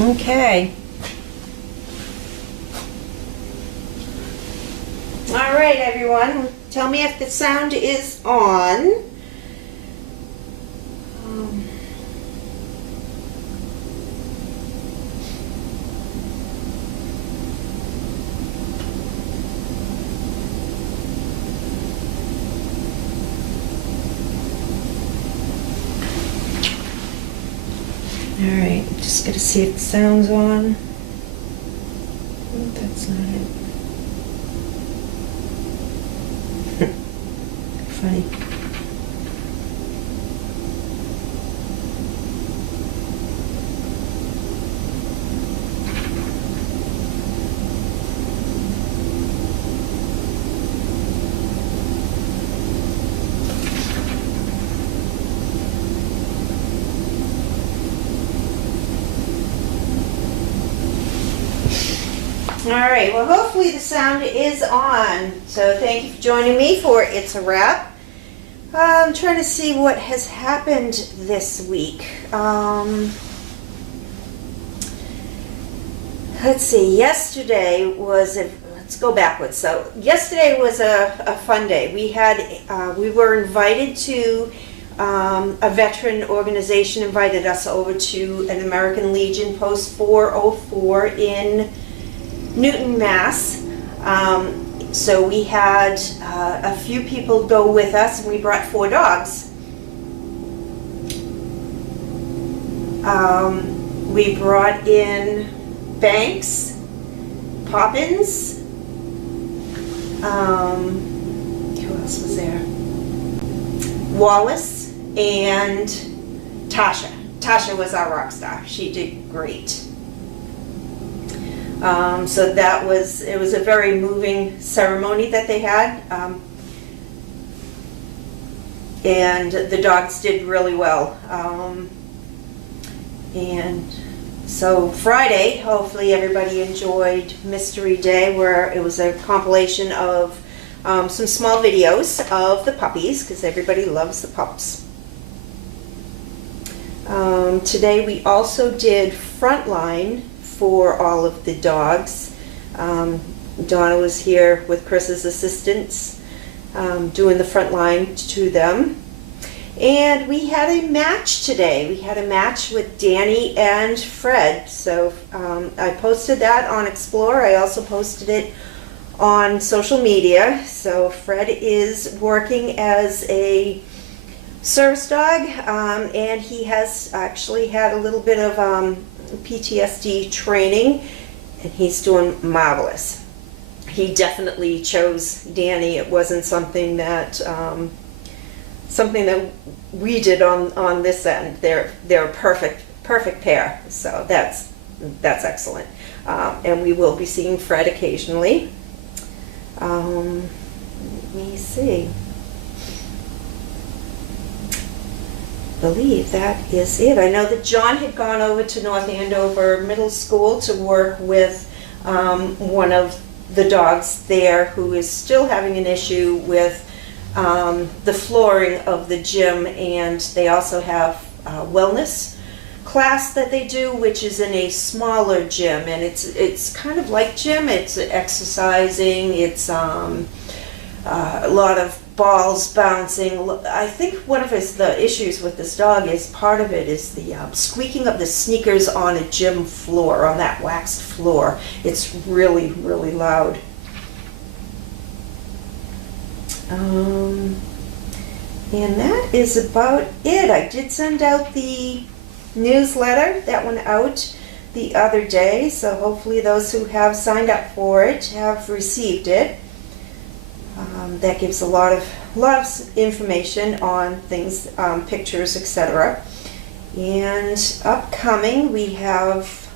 Okay. All right, everyone. Tell me if the sound is on. All right, just gotta see if the sound's on. Oh, that's not it. Funny. All right, well, hopefully the sound is on. So thank you for joining me for It's a Wrap. I'm trying to see what has happened this week. Let's see, yesterday was let's go backwards. So yesterday was a fun day. We were invited to, a veteran organization invited us over to an American Legion Post 404 in Newton, Mass. So we had a few people go with us, and we brought 4 dogs. We brought in Banks, Poppins, who else was there? Wallace, and Tasha. Tasha was our rock star. She did great. So it was a very moving ceremony that they had, and the dogs did really well. And so Friday, hopefully everybody enjoyed Mystery Day, where it was a compilation of some small videos of the puppies, because everybody loves the pups. Today we also did Frontline for all of the dogs. Donna was here with Chris's assistants, doing the front line to them. And we had a match today. We had a match with Danny and Fred. So I posted that on Explore. I also posted it on social media. So Fred is working as a service dog, and he has actually had a little bit of PTSD training, and he's doing marvelous. He definitely chose Danny. It wasn't something that we did on this end. They're a perfect pair. So that's excellent. And we will be seeing Fred occasionally. Let me see. I believe that is it. I know that John had gone over to North Andover Middle School to work with one of the dogs there, who is still having an issue with the flooring of the gym, and they also have a wellness class that they do, which is in a smaller gym, and it's kind of like gym. It's exercising. It's a lot of balls bouncing. I think one of the issues with this dog is part of it is the squeaking of the sneakers on a gym floor, on that waxed floor. It's really, really loud. And that is about it. I did send out the newsletter. That went out the other day, so hopefully those who have signed up for it have received it. That gives a lot of information on things, pictures, etc. And upcoming, we have,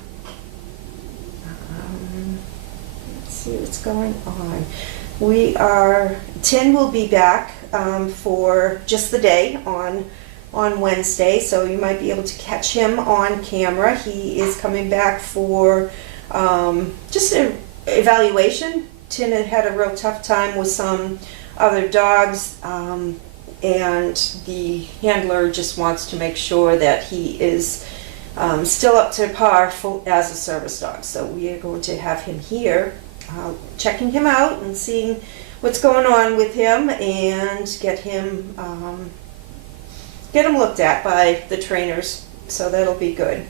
let's see what's going on. Tin will be back for just the day on Wednesday, so you might be able to catch him on camera. He is coming back for just an evaluation. Tin had a real tough time with some other dogs, and the handler just wants to make sure that he is still up to par as a service dog. So we are going to have him here, checking him out and seeing what's going on with him, and get him looked at by the trainers. So that'll be good.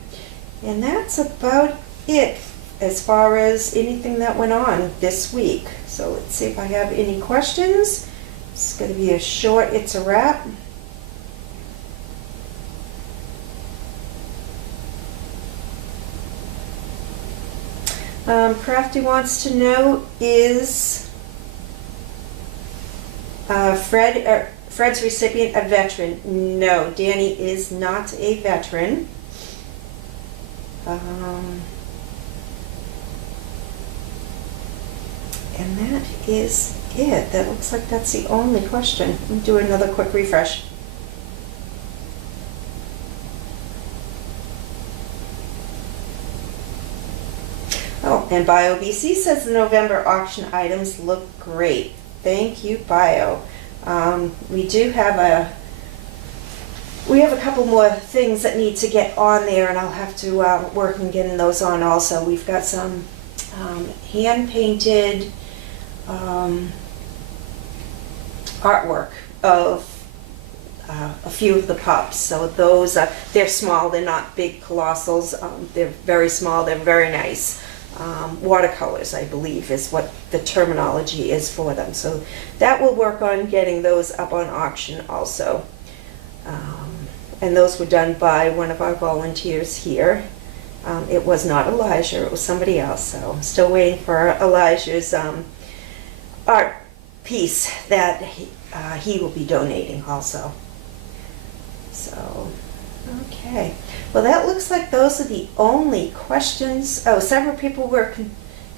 And that's about it as far as anything that went on this week. So let's see if I have any questions. It's going to be a short, it's a wrap. Crafty wants to know, is Fred's recipient a veteran? No, Danny is not a veteran. And that is it. That looks like that's the only question. I'll do another quick refresh. Oh, and BioBC says the November auction items look great. Thank you, Bio. We do have a couple more things that need to get on there, and I'll have to work on getting those on also. We've got some hand-painted artwork of a few of the pups. So those, they're small, they're not big colossals. They're very small, they're very nice. Watercolors, I believe, is what the terminology is for them. So that will work on getting those up on auction also. And those were done by one of our volunteers here. It was not Elijah, it was somebody else. So I'm still waiting for Elijah's art piece that he will be donating also. So, okay. Well, that looks like those are the only questions. Oh, several people were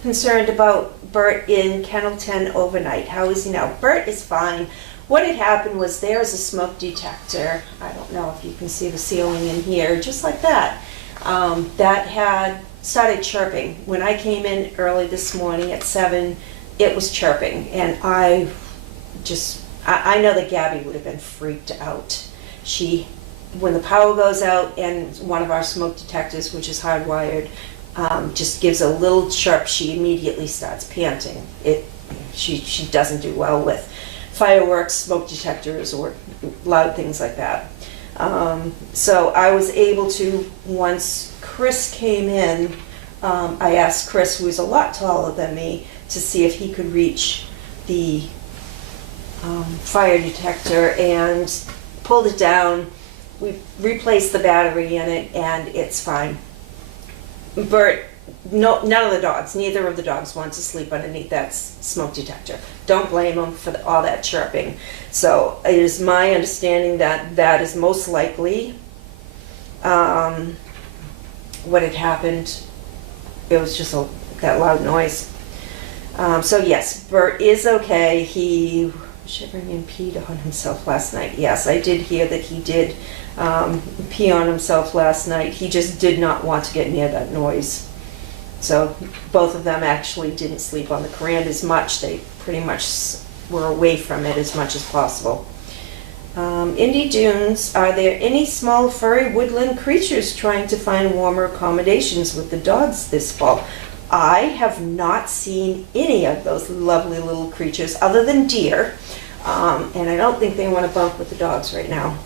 concerned about Bert in Kennel 10 overnight. How is he now? Bert is fine. What had happened was there's a smoke detector. I don't know if you can see the ceiling in here, just like that. That had started chirping. When I came in early this morning at 7, it was chirping. And I know that Gabby would have been freaked out. When the power goes out and one of our smoke detectors, which is hardwired, just gives a little chirp, she immediately starts panting. She doesn't do well with fireworks, smoke detectors, or loud things like that. So I was able to, once Chris came in, I asked Chris, who is a lot taller than me, to see if he could reach the fire detector, and pulled it down. We replaced the battery in it, and it's fine. Bert, no, none of the dogs, neither of the dogs want to sleep underneath that smoke detector. Don't blame them for all that chirping. So it is my understanding that that is most likely what had happened. It was just that loud noise. So yes, Bert is okay. He shivering and peed on himself last night. Yes, I did hear that he did pee on himself last night. He just did not want to get near that noise. So both of them actually didn't sleep on the Coran as much. They pretty much were away from it as much as possible. Indy Dunes, are there any small furry woodland creatures trying to find warmer accommodations with the dogs this fall? I have not seen any of those lovely little creatures other than deer, and I don't think they want to bunk with the dogs right now.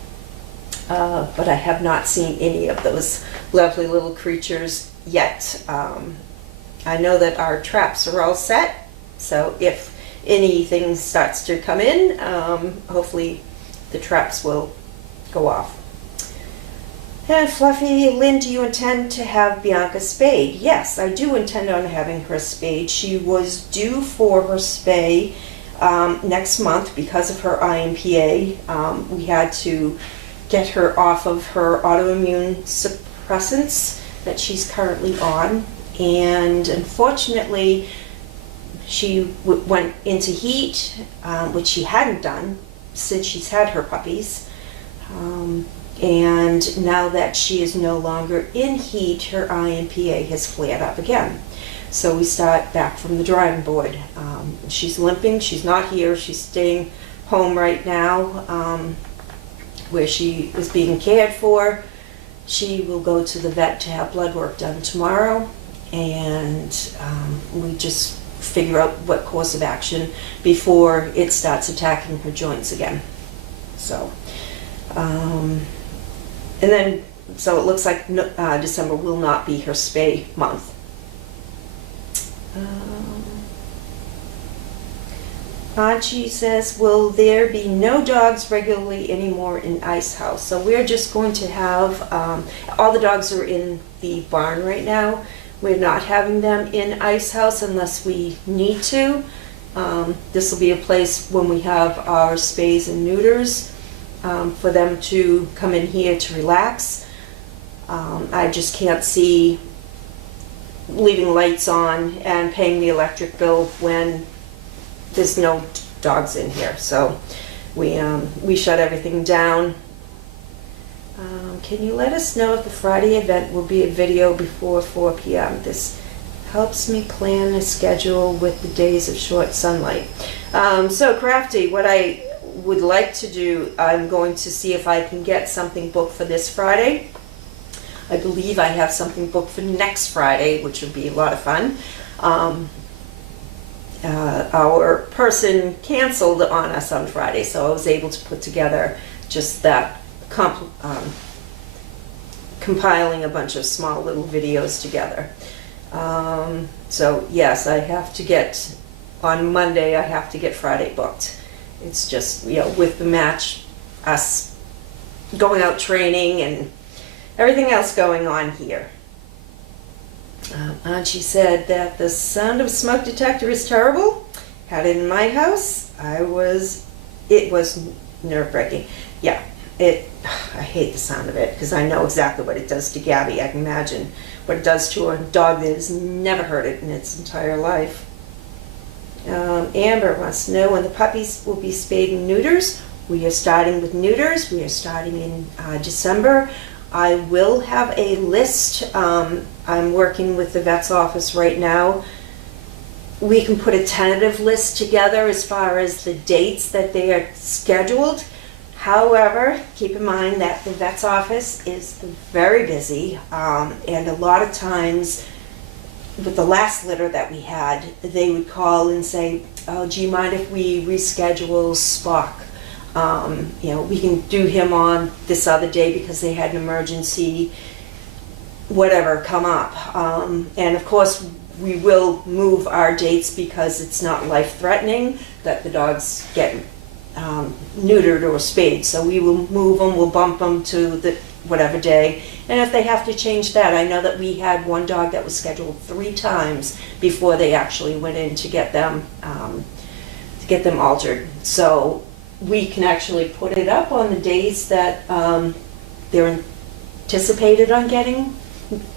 But I have not seen any of those lovely little creatures yet. I know that our traps are all set, so if anything starts to come in, hopefully the traps will go off. And Fluffy, Lynn, do you intend to have Bianca spayed? Yes, I do intend on having her spayed. She was due for her spay next month because of her IMPA. We had to get her off of her autoimmune suppressants that she's currently on, and unfortunately she went into heat, which she hadn't done since she's had her puppies. And now that she is no longer in heat, her IMPA has flared up again. So we start back from the drawing board. She's limping, she's not here, she's staying home right now, where she is being cared for. She will go to the vet to have blood work done tomorrow, and we just figure out what course of action before it starts attacking her joints again. So, and then, so it looks like December will not be her spay month. Archie says, will there be no dogs regularly anymore in Ice House? So we're just going to have, all the dogs are in the barn right now. We're not having them in Ice House unless we need to. This will be a place when we have our spays and neuters for them to come in here to relax. I just can't see leaving lights on and paying the electric bill when there's no dogs in here. So we shut everything down. Can you let us know if the Friday event will be a video before 4 p.m.? This helps me plan a schedule with the days of short sunlight. So Crafty, what I would like to do, I'm going to see if I can get something booked for this Friday. I believe I have something booked for next Friday, which would be a lot of fun. Our person canceled on us on Friday, so I was able to put together just that compiling a bunch of small little videos together. So yes, I have to get, on Monday, I have to get Friday booked. It's just, you know, with the match, us going out training and everything else going on here. Archie said that the sound of a smoke detector is terrible. Had it in my house. It was nerve-wracking. Yeah, I hate the sound of it because I know exactly what it does to Gabby. I can imagine what it does to a dog that has never heard it in its entire life. Amber wants to know when the puppies will be spayed and neuters. We are starting with neuters. We are starting in December. I will have a list. I'm working with the vet's office right now. We can put a tentative list together as far as the dates that they are scheduled. However, keep in mind that the vet's office is very busy, and a lot of times with the last litter that we had, they would call and say, oh, do you mind if we reschedule Spock? You know, we can do him on this other day because they had an emergency, whatever, come up. And of course, we will move our dates because it's not life-threatening that the dogs get neutered or spayed. So we will move them, we'll bump them to the whatever day. And if they have to change that, I know that we had one dog that was scheduled 3 times before they actually went in to get them altered. So we can actually put it up on the days that they're anticipated on getting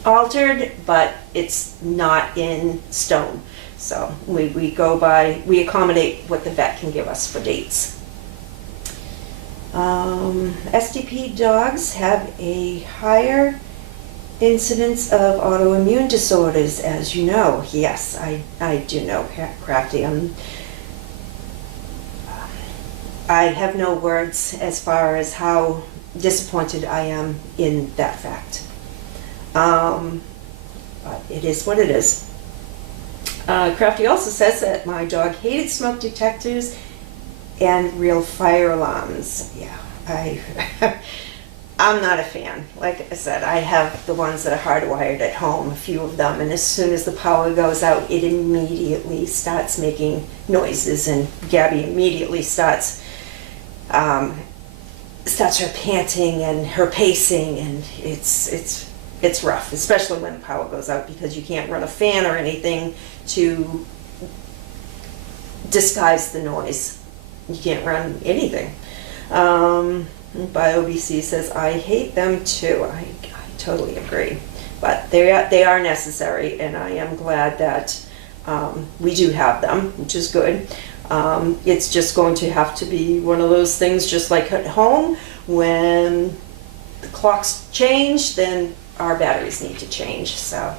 altered, but it's not in stone. So we go by, we accommodate what the vet can give us for dates. SDP dogs have a higher incidence of autoimmune disorders, as you know. Yes, I do know, Crafty. I have no words as far as how disappointed I am in that fact. But it is what it is. Crafty also says that my dog hated smoke detectors and real fire alarms. Yeah, I'm not a fan. Like I said, I have the ones that are hardwired at home, a few of them, and as soon as the power goes out, it immediately starts making noises, and Gabby immediately starts her panting and her pacing, and it's rough, especially when the power goes out, because you can't run a fan or anything to disguise the noise. You can't run anything. BioBC says, I hate them too. I totally agree. But they are necessary, and I am glad that we do have them, which is good. It's just going to have to be one of those things, just like at home, when the clocks change, then our batteries need to change. So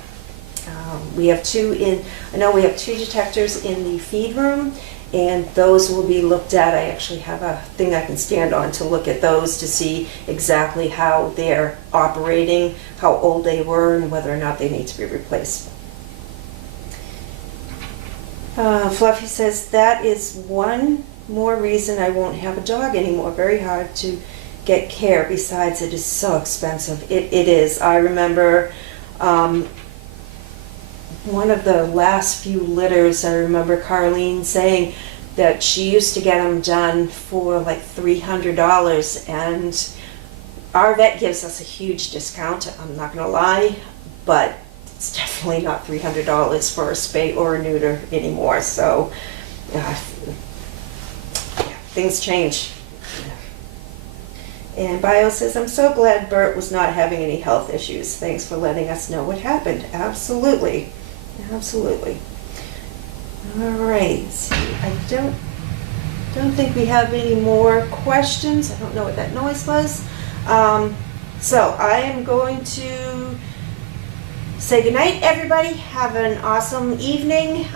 we have 2 in, I know we have 2 detectors in the feed room, and those will be looked at. I actually have a thing I can stand on to look at those to see exactly how they're operating, how old they were, and whether or not they need to be replaced. Fluffy says, that is one more reason I won't have a dog anymore. Very hard to get care. Besides, it is so expensive. It is. I remember one of the last few litters, I remember Carlene saying that she used to get them done for like $300, and our vet gives us a huge discount, I'm not going to lie, but it's definitely not $300 for a spay or a neuter anymore. So things change. And Bio says, I'm so glad Bert was not having any health issues. Thanks for letting us know what happened. Absolutely. Absolutely. All right. See, I don't think we have any more questions. I don't know what that noise was. So I am going to say goodnight, everybody. Have an awesome evening.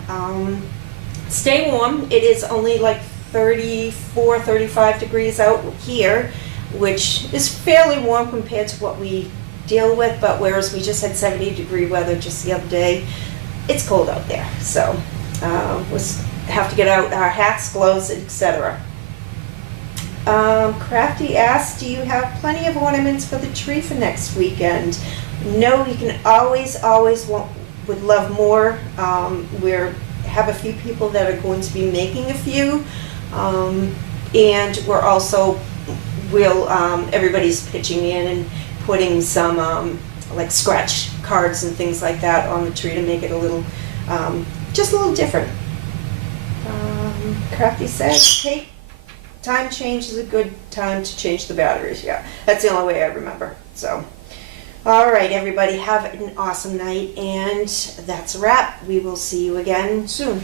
Stay warm. It is only like 34, 35 degrees out here, which is fairly warm compared to what we deal with, but whereas we just had 70-degree weather just the other day, it's cold out there. So we'll have to get out our hats, gloves, etc. Crafty asks, do you have plenty of ornaments for the tree for next weekend? No, you can always would love more. We have a few people that are going to be making a few, and we're also everybody's pitching in and putting some like scratch cards and things like that on the tree to make it a little, just a little different. Crafty says, Kate, time change is a good time to change the batteries. Yeah, that's the only way I remember. So, all right, everybody, have an awesome night, and that's a wrap. We will see you again soon.